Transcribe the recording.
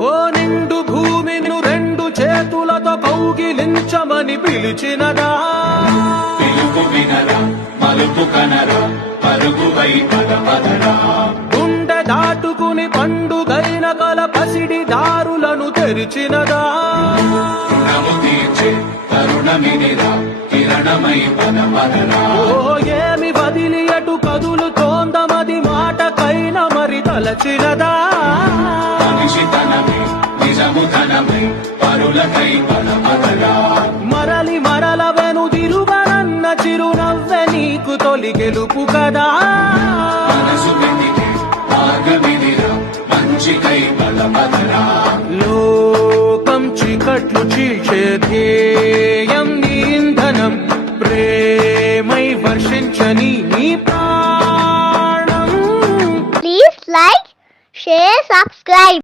ఓ నిండు భూమిని రెండు చేతులతో కౌగిలించమని పిలిచినదా పిలుపు వినరా మలుపు కనరా పరుగువై పదపదరా గుండె దాటుకుని పండుగైన కల పసిడి దారులను తెరిచినదా రుణము తీర్చే తరుణమినిరా కిరణమై పదపదరా ఓ ఏమి వదిలి అటు కదులుతోందమది మాటకైన మరి తలచినదా మనిషితనమే నిజముతనమై పరులకై పదపదరా మరలి మరల వెనుదిరుగనన్న చిరునవ్వె నీకు తొలి గెలుపు కదా మనసు వెతికే మార్గమిదిరా మంచికై పదపదరా లోకం చీకట్లు చీల్చే ధ్యేయం నీ ఇంధనం ప్రేమై వర్షించని నీ ప్రాణం Please like, share, subscribe.